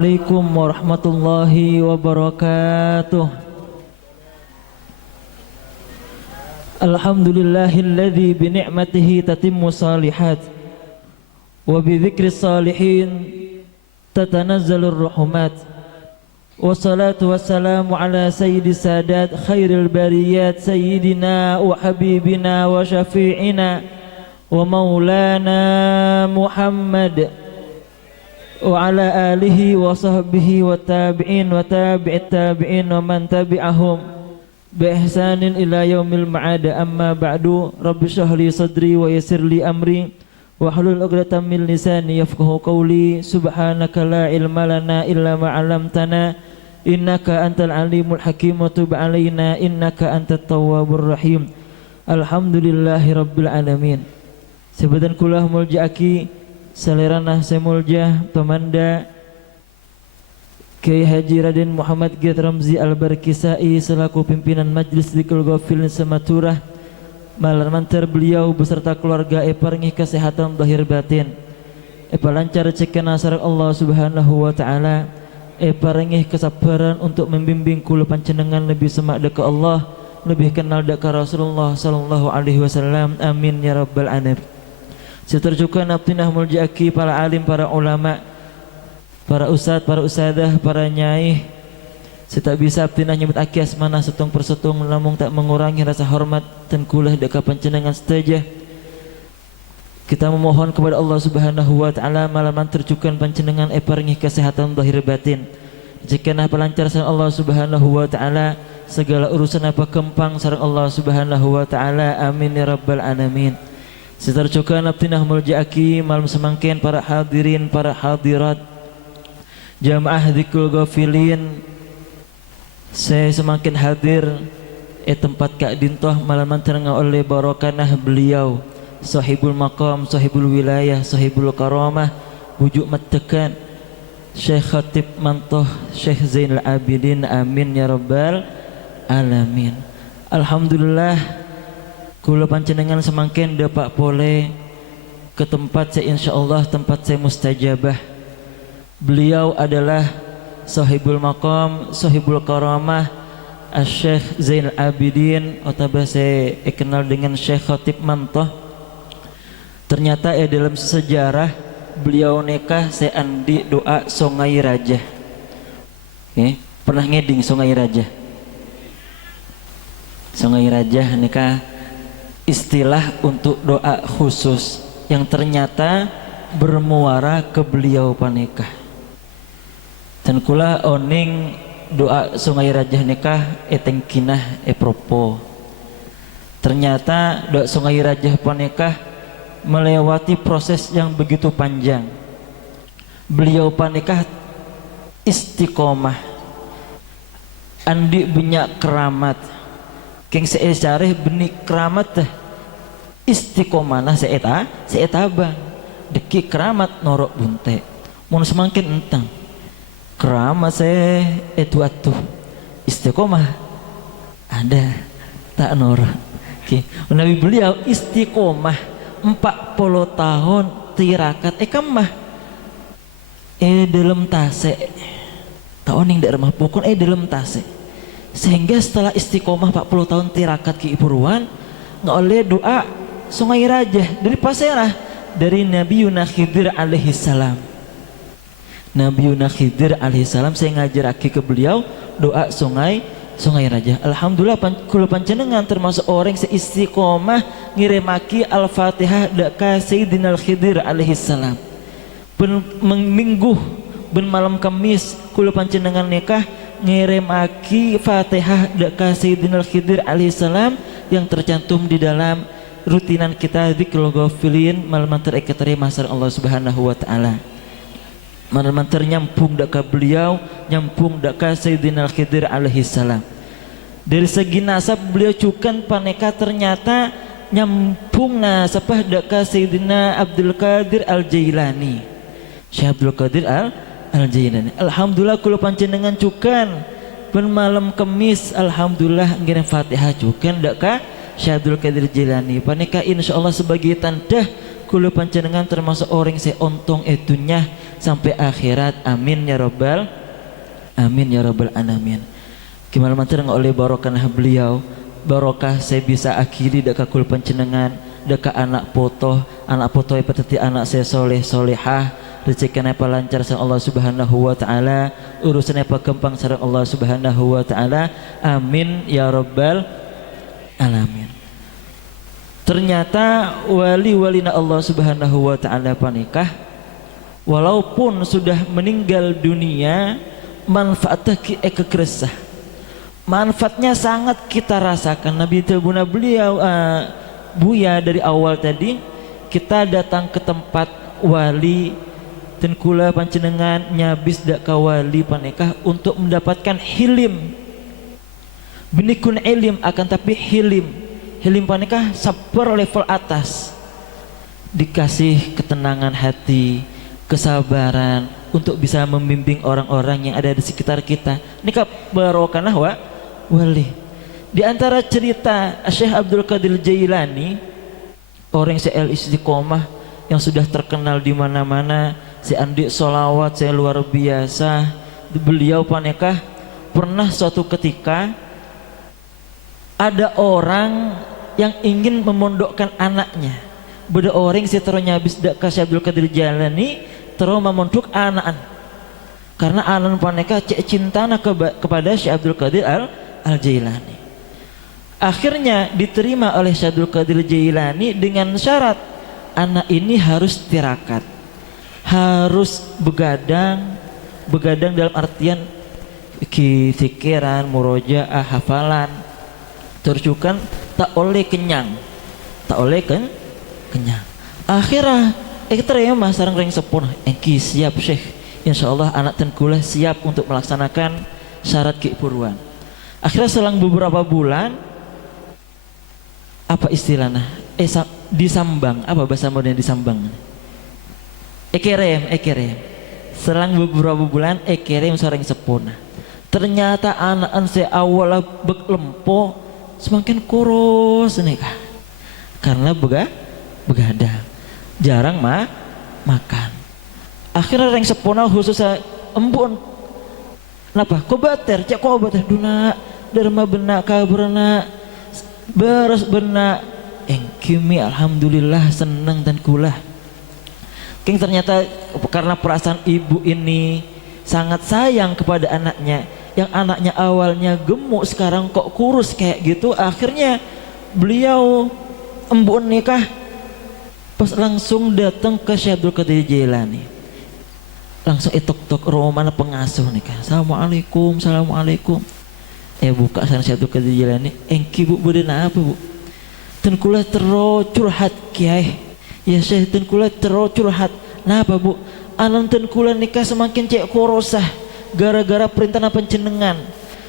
Assalamualaikum warahmatullahi wabarakatuh. Alhamdulillahilladzi bi ni'matihi tatimmu salihat wa bi dzikri salihin tatanazzalur rahmat. Wassalatu wassalamu ala sayyidis sadat khairil bariyat sayyidina wa habibina wa syafi'ina wa maulana Muhammad wa ala alihi wa sahbihi wa tabi'in wa tabi'it tabi'in wa man tabi'ahum bi ihsanin ila yaumil ma'ad. Amma ba'du, rabbi shrah li sadri wa yassir li amri wa hlul 'uqdatam min lisani yafqahu qawli. Subhanaka la ilma lana illa ma 'allamtana innaka antal alimul hakim wa tub 'alaina innaka antat tawwabur rahim. Alhamdulillahi rabbil alamin. Sebadan kulah muljaaki salerana semulja pemanda Kiai Haji Raden Muhammad Gyat Ramzi Al-Barkisai selaku pimpinan Majlis Dzikrul Ghafilin Sematurah malarmantar beliau beserta keluarga paringi kesehatan zahir batin, lancar cekena sarak Allah Subhanahu wa taala, paringi kesabaran untuk membimbing kula panjenengan lebih semak dekat Allah, lebih kenal dekat Rasulullah sallallahu alaihi wasallam. Amin ya rabbal alamin. Seterjukan abdinah muljaaki para alim, para ulama, para ustad, para usadah, para nyai. Setak bisa abdinah nyebut aki asmana setung persetung namun tak mengurangi rasa hormat dan kulah dekat panjenengan setajah. Kita memohon kepada Allah Subhanahu wa taala malaman terjukan panjenengan paringi kesehatan zahir batin. Jikana pelancar sareng Allah Subhanahu wa taala, segala urusan apa kempang sareng Allah Subhanahu wa taala. Amin ya rabbal alamin. Seterjukan abdinah muljaaki malam semangkin para hadirin, para hadirat jamaah Dzikrul Ghafilin. Saya semakin hadir tempat Kak Dintoh malaman terengah oleh barokanah beliau sahibul maqam, sahibul wilayah, sahibul karamah, bujuk matekan Syekh Khatib Mantoh Syekh Zainal Abidin. Amin ya rabbal alamin. Alhamdulillah kula panjenengan semangkin dapat boleh ke tempat saya insyaallah tempat saya mustajabah. Beliau adalah sahibul maqam, sahibul karamah Syekh Zainal Abidin, atau saya kenal dengan Syekh Khatib Mantoh. Ternyata dalam sejarah beliau nikah saya andi doa Songai Raja. Pernah ngeding Songai Raja? Songai Raja nikah istilah untuk doa khusus yang ternyata bermuara ke beliau panikah. Dan kula oning doa Sungai Raja nikah etengkinah propo. Ternyata doa Sungai Raja panikah melewati proses yang begitu panjang. Beliau panikah istiqomah, andi banyak keramat. Keng sejarah benih keramat istiqomah nah seeta bang deki keramat norok bunte mun semakin entang keramat saya atuh istiqomah ada tak norok. Nabi beliau istiqomah 40 tahun tirakat kemah dalam tase tahun yang dak remah pokon dalam tase, sehingga setelah istiqomah 40 tahun tirakat ki Purwan ngoleh doa Sungai Raja dari pasirah dari Nabi Yuna Khidir alaihi salam. Nabi Yuna Khidir alaihi salam saya ngajar aki ke beliau doa Sungai Raja. Alhamdulillah kula panjenengan termasuk orang yang seistiqomah ngirimaki Al-Fatihah ka Sayyidina Khidir alaihi salam. Minggu ben malam Kamis kula panjenengan nikah ngirimaki Fatihah ka Sayyidina Khidir alaihi salam yang tercantum di dalam rutinan kita Dzikrul Ghafilin malamantar terima sareng Allah Subhanahu wa taala. Malamantar nyampung dak ka beliau, nyampung dak ka Sayyidina Khidir alaihi salam. Dari segi nasab beliau cukan paneka ternyata nyampung nasabah dak ka Sayyidina Abdul Qadir Al-Jailani. Syekh Abdul Qadir Al-Jailani. Alhamdulillah kula panjenengan cukan ben malam Kamis alhamdulillah ngirim Fatihah cukan dak ka Syekh Abdul Qadir Jilani. Panika insyaallah sebagai tanda kula panjenengan termasuk orang saya ontong etunya sampai akhirat. Amin ya rabbal alamin. Gimana mantar oleh barokah beliau, barokah saya bisa akhiri dekat kula panjenengan, dekat anak foto yang petati anak saya soleh solehah, rezekinya apa lancar sareng Allah Subhanahu wa taala, urusannya apa gampang sareng Allah Subhanahu wa taala. Amin ya rabbal alamin. Ternyata wali-walina Allah Subhanahu wa taala panikah walaupun sudah meninggal dunia, manfaatnya kekeresah. Manfaatnya sangat kita rasakan. Nabi Tabuna beliau Buya dari awal tadi kita datang ke tempat wali dan kula panjenengan nyabis dak ka wali panikah untuk mendapatkan hilim. Binikun ilim akan tapi hilim panikah sabar level atas, dikasih ketenangan hati, kesabaran untuk bisa membimbing orang-orang yang ada di sekitar kita. Nikah barokah wali. Di antara cerita Syekh Abdul Qadir Jailani, orang yang istiqomah yang sudah terkenal di mana-mana, si andi solawat saya luar biasa. Beliau panikah pernah suatu ketika ada orang yang ingin memondokkan anaknya. Beda orang si teronya habis dak Syekh Abdul Qadir Jailani terus memondok anak. Karena anak panikah cek cintana kepada Syekh Abdul Qadir al Jailani. Akhirnya diterima oleh Syekh Abdul Qadir Jailani dengan syarat anak ini harus tirakat, harus begadang dalam artian fikiran, murojaah, hafalan, terjukan tak oleh kenyang. Akhirnya terima sareng ring sepun engki siap Syekh, insyaallah anak tengkulah siap untuk melaksanakan syarat kipuruan. Akhirnya selang beberapa bulan, apa istilahnya disambang, apa bahasa modern disambang, ekerem selang beberapa bulan ekerem sareng sepun. Ternyata anak saya awal lempo semakin kurus nih kah, karena begadang jarang makan. Akhirnya reng sepuna khusus embun napa kobater cek kobater duna derma benak kabrana beres benak engkimi alhamdulillah seneng dan kulah. King ternyata karena perasaan ibu ini sangat sayang kepada anaknya, yang anaknya awalnya gemuk sekarang kok kurus kayak gitu. Akhirnya beliau embun nikah pas langsung datang ke Syekh Abdul Qadir Jailani, langsung tok romana pengasuh nikah. Assalamualaikum. Buka sana Syekh Abdul Qadir Jailani, engki bu bedena apa bu? Tenkula terus curhat kiai. Ya Syekh tenkula terus curhat. Napa bu? Anan tenkula nikah semakin cek korosah gara-gara perintah panjenengan.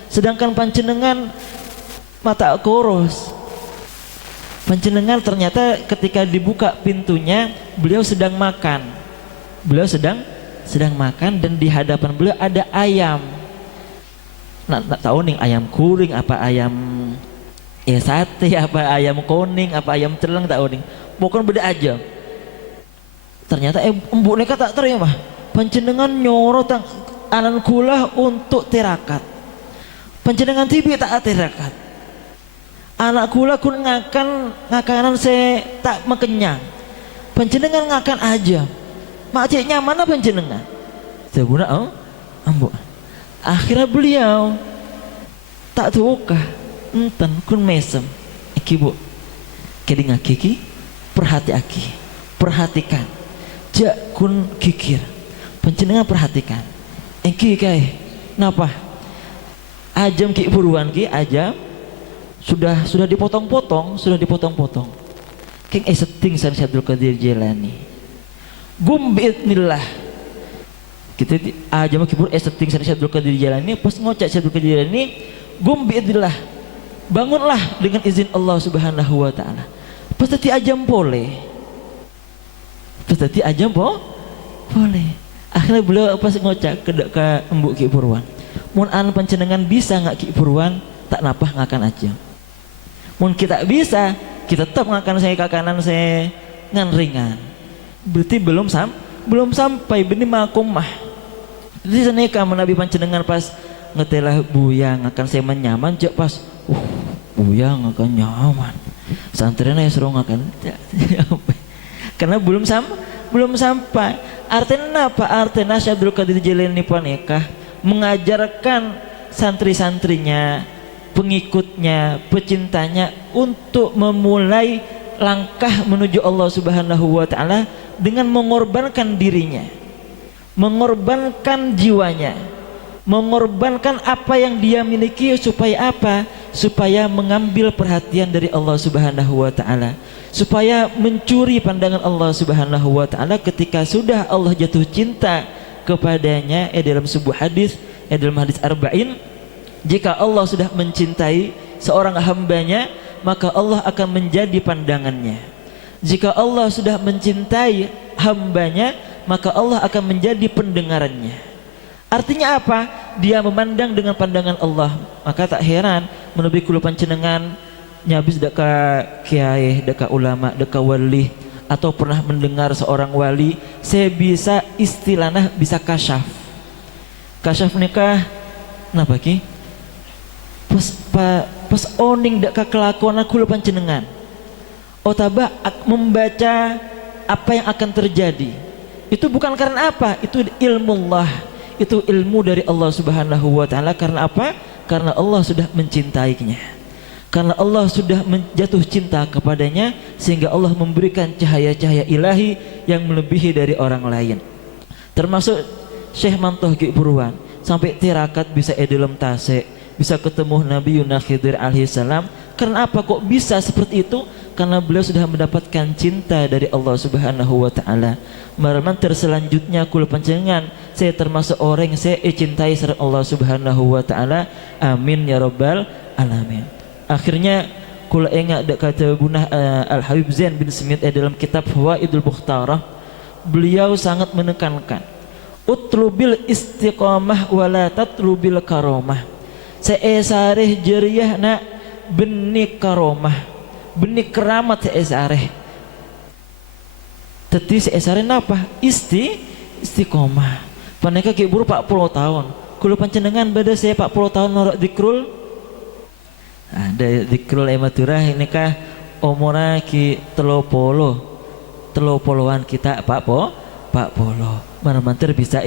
Sedangkan panjenengan mata koros. Panjenengan ternyata ketika dibuka pintunya beliau sedang makan. Beliau sedang makan dan di hadapan beliau ada ayam. Nak tahu nih ayam kuring apa ayam sate apa ayam kuning apa ayam celeng tahu nih. Bukan beda aja. Ternyata embu neka tak terima. Panjenengan nyorot anan kula untuk tirakat. Panjenengan tibi tak tirakat. Anak kula kun ngakanan saya tak mekenyang. Panjenengan ngakan aja. Mak cek nyaman apa panjenengan? Sebuna ambu. Akhirnya beliau tak tuka enten kun mesem. Iki bu, keding aki perhatikan. Jak kun kikir. Panjenengan perhatikan. Engki kai, napa? Ajam ki buruan ki ajam sudah dipotong-potong. King setting san Syekh Abdul Qadir Jailani. Gum biidznillah. Kita ajam ki bur setting san Syekh Abdul Qadir Jailani pas ngocak Syekh Abdul Qadir Jailani, gum biidznillah. Bangunlah dengan izin Allah Subhanahu wa taala. Pas tadi ajam boleh. Akhirnya beliau pas ngocak ke embuk Ki Purwan. Mun an panjenengan bisa nggak Ki Purwan tak napah ngakan aja. Mun kita bisa, kita tetap ngakan saya kakanan saya ngan ringan. berarti belum sampai benih makumah. Jadi senika menabi panjenengan pas ngetelah buyang akan saya menyaman cek pas buyang akan nyaman santrinya ya serong akan karena belum sampai. Artinya apa? Artinya Syekh Abdul Qadir Jilani panikah mengajarkan santri-santrinya, pengikutnya, pecintanya untuk memulai langkah menuju Allah Subhanahu wa taala dengan mengorbankan dirinya, mengorbankan jiwanya, mengorbankan apa yang dia miliki supaya apa? Supaya mengambil perhatian dari Allah Subhanahu wa taala, supaya mencuri pandangan Allah Subhanahu wa taala ketika sudah Allah jatuh cinta kepadanya. Dalam sebuah hadis, dalam hadis arba'in, jika Allah sudah mencintai seorang hambanya, maka Allah akan menjadi pandangannya. Jika Allah sudah mencintai hambanya, maka Allah akan menjadi pendengarannya. Artinya apa? Dia memandang dengan pandangan Allah. Maka tak heran menubi kula panjenengan nyabis deka kiai, deka ulama, deka wali, atau pernah mendengar seorang wali, saya bisa istilahnya bisa kasyaf. Kasyaf nikah napa ki? Pas oning deka kelakuan kula panjenengan. Otaba membaca apa yang akan terjadi. Itu bukan karena apa? Itu ilmu Allah. Itu ilmu dari Allah Subhanahu wa taala. Karena apa? Karena Allah sudah mencintainya, karena Allah sudah jatuh cinta kepadanya, sehingga Allah memberikan cahaya-cahaya ilahi yang melebihi dari orang lain. Termasuk Syekh Mantoh Ki Purwan sampai tirakat bisa dalam tasik, bisa ketemu Nabi Yunus Khidir alaihissalam. Karena apa kok bisa seperti itu? Karena beliau sudah mendapatkan cinta dari Allah Subhanahu wa taala. Marman terselanjutnya kula panjenengan, saya termasuk orang yang saya cintai sareng Allah Subhanahu wa taala. Amin ya rabbal alamin. Akhirnya kula ingat kata Bunah Al Habib Zain bin Smith dalam kitab Fawaidul Mukhtarah, beliau sangat menekankan utlubil istiqamah wala tatlubil karamah. Seesareh jeriah nak benih karomah, benih keramat seesareh. Teti seesareh napa? Istiqomah. Paneka ki buru 40 tahun. Kula panjenengan beda saya 40 tahun norok dikrul. Ada dikrul ematurah ini kah umurnya ki telopoloan kita Pak Polo. Mana-mana bisa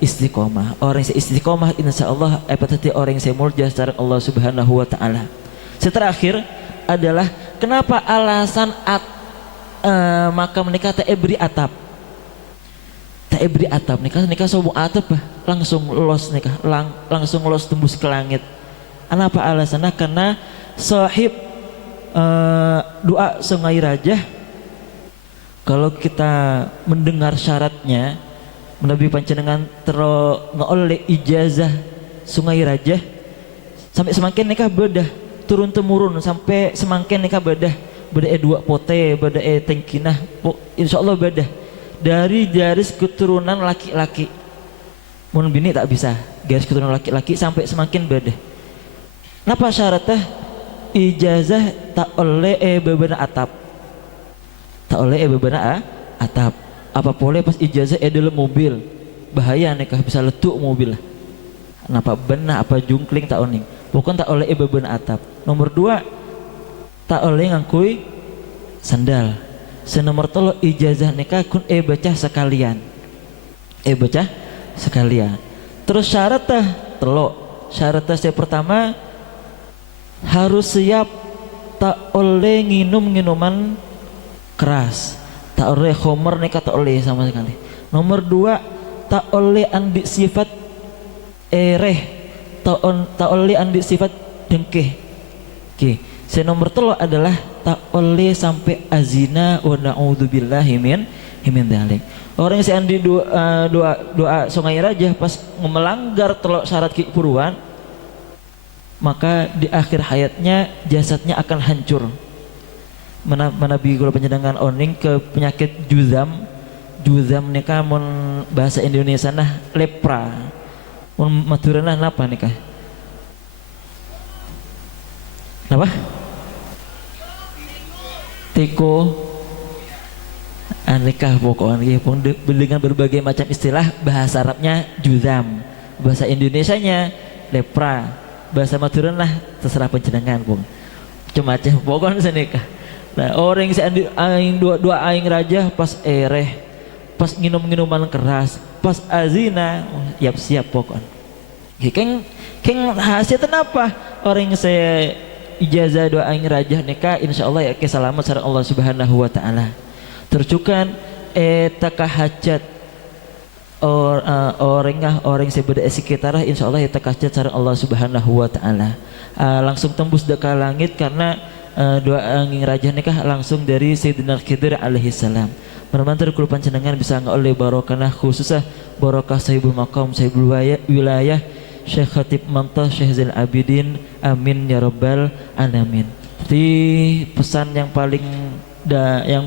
istiqomah. Orang yang istiqomah insyaallah tadi orang yang saya mulja secara Allah Subhanahu wa taala. Terakhir adalah kenapa alasan maka menikah tak beri atap. Tak beri atap nikah sobu atap langsung los nikah langsung los tembus ke langit. Apa alasannya? Karena sahib doa Sungai Raja, kalau kita mendengar syaratnya Nabi panjenengan oleh ijazah Sungai Raja sampai semakin nikah bedah turun temurun sampai semakin nikah bedah dua pote bedah tengkinah insyaallah bedah dari garis keturunan laki-laki. Mun bini tak bisa garis keturunan laki-laki sampai semakin bedah. Napa syaratnya? Ijazah tak oleh bebena atap. Tak oleh bebena atap. Apa boleh pas ijazah dalam mobil? Bahaya nikah bisa letuk mobil. Napa benah apa jungkling tak oning. Pokoknya tak oleh bebena atap. Nomor 2 tak oleh ngangkui sandal. Senomor 3 ijazah nikah kun baca sekalian. Baca sekalian. Terus syaratnya telok. Syaratnya yang pertama harus siap tak oleh minuman keras, tak oleh khomer nikah tak oleh sama sekali. Nomor 2 tak oleh andi sifat tak oleh andi sifat dengkeh. Oke. Nomor 3 adalah tak oleh sampai azina wa na'udzubillahi min dzalik. Orang yang seandi doa Sungai Raja pas melanggar telok syarat Ki Purwan, maka di akhir hayatnya jasadnya akan hancur. Menabi kula panjenengan oning ke penyakit juzam nikah mun bahasa Indonesia nah lepra. Mun maturana napa nikah? Napa? Tiko nikah pokoknya pun dengan berbagai macam istilah. Bahasa Arabnya juzam, bahasa Indonesianya lepra, bahasa Maturan lah terserah penjenengan pun. Macam-macam pokoknya senikah. Nah orang yang aing dua aing raja pas ereh, pas minum-minuman keras, pas azina, siap-siap pokoknya. Keng hasil kenapa orang yang saya ijazah dua aing raja nikah insya Allah ya kesalamat sareng Allah Subhanahu wa taala. Tercukan eta hajat orang sebeda sekitar insya Allah eta hajat sareng Allah Subhanahu wa taala. Langsung tembus deka langit karena doa angin raja nikah langsung dari Sayyidina Khidir alaihi salam. Mudah-mudahan kula panjenengan bisa ngoleh barokah khususnya barokah sahibul maqam sahibul wilayah Syekh Khatib Mantah Syekh Zainal Abidin, amin ya rabbal alamin. Jadi pesan yang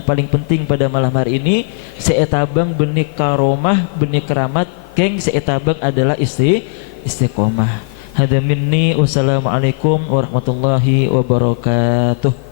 paling penting pada malam hari ini, seetabang benih karomah, benih keramat, keng seetabang adalah istiqomah. Hada minni, wassalamualaikum warahmatullahi wabarakatuh.